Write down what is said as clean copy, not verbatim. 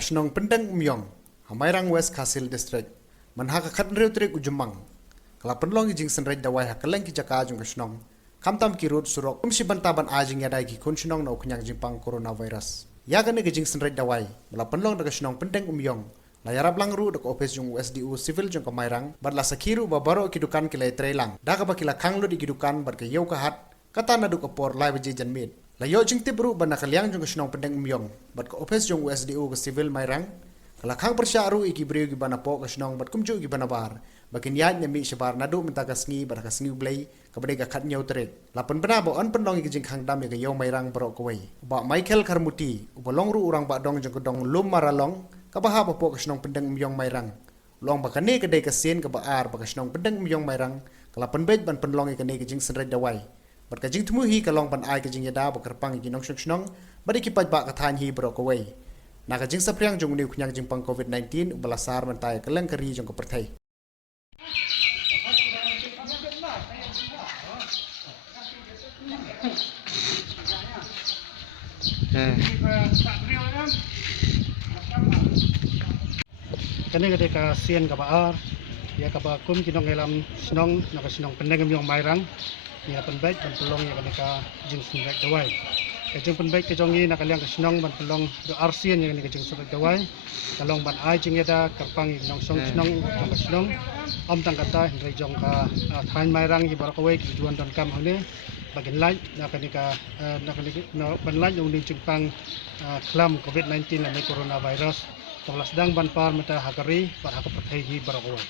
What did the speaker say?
Shnong Pyndengumiong, Hamairang West Kasil District, Manhaka Katnriutrik Ujumang, Kalapenlong Jing Synreit Dawai Hakalang Kijaka Shnong, Kamtam Kirut Surok, Bantaban Ajing Iada Kun Shnong na Ukunyang Jimpang Coronavirus. Yagan Jing Synreit Dawai, Malapenlong na Shnong Pyndengumiong, Layarab lang ru dok office yung USDU civil yung kamairang, badla sakiru babaro kidukan kilay trailang, daga ba kila kanglo di kidukan bad kayaw kahat, kata na dok opor live jejan mid. Layo jing tibru ba nakaliang yung Shnong Pyndengumiong, bad ka office yung USDU ka civil mairang, kalakang persyaru ikibriyo gibana po ka Shnong bad kumju gibana bar, bakin yad nyami sibar nadu minta ka sngi bad ka sngewbha kabade ka kat nyaw terik. Lapan benabo an pendong ikijing hangdam ya kayaw mairang baro kaway. Ba Michael Karmuti, ubalong ru urang ba dong jeng kodong lum maralong, kabaha pa po ka Shnong Pyndengumiong mairang. Long bakane kadai kasien kabaar ba ka Shnong Pyndengumiong mairang, kalapan bed ban penlong ikane kajing Synreit Dawai. Bat kajing tumuhi kalong ban ai kajing Iada ba karpang ikinong Shnong, badi kipad ba katan hi bro kaway. Na kajing sapriang jong niu kunyang jing pang COVID-19 ubalasar man tayo kalang kari jong kapertay. Kani gede ka sien ka baar ya ka ba kum kinong elam Shnong na ka Shnong Pyndengumiong mairang ya penbaik ban pelong ya kani ka jing Synreit Dawai ka jing penbaik ka jongi na kaliang ka Shnong ban pelong do arsien ya kani ka jing Synreit Dawai kalong ban ai jing Iada karpang kinong Shnong jong ka Shnong om tang kata hindai jong ka thain mairang hi barakawai ki juan don kam hone bagin lai na kani ka na ban lai yung jingpang klam COVID-19 na may coronavirus. Tawlas dang ban par mata hakari para hakapathai hi barakawai.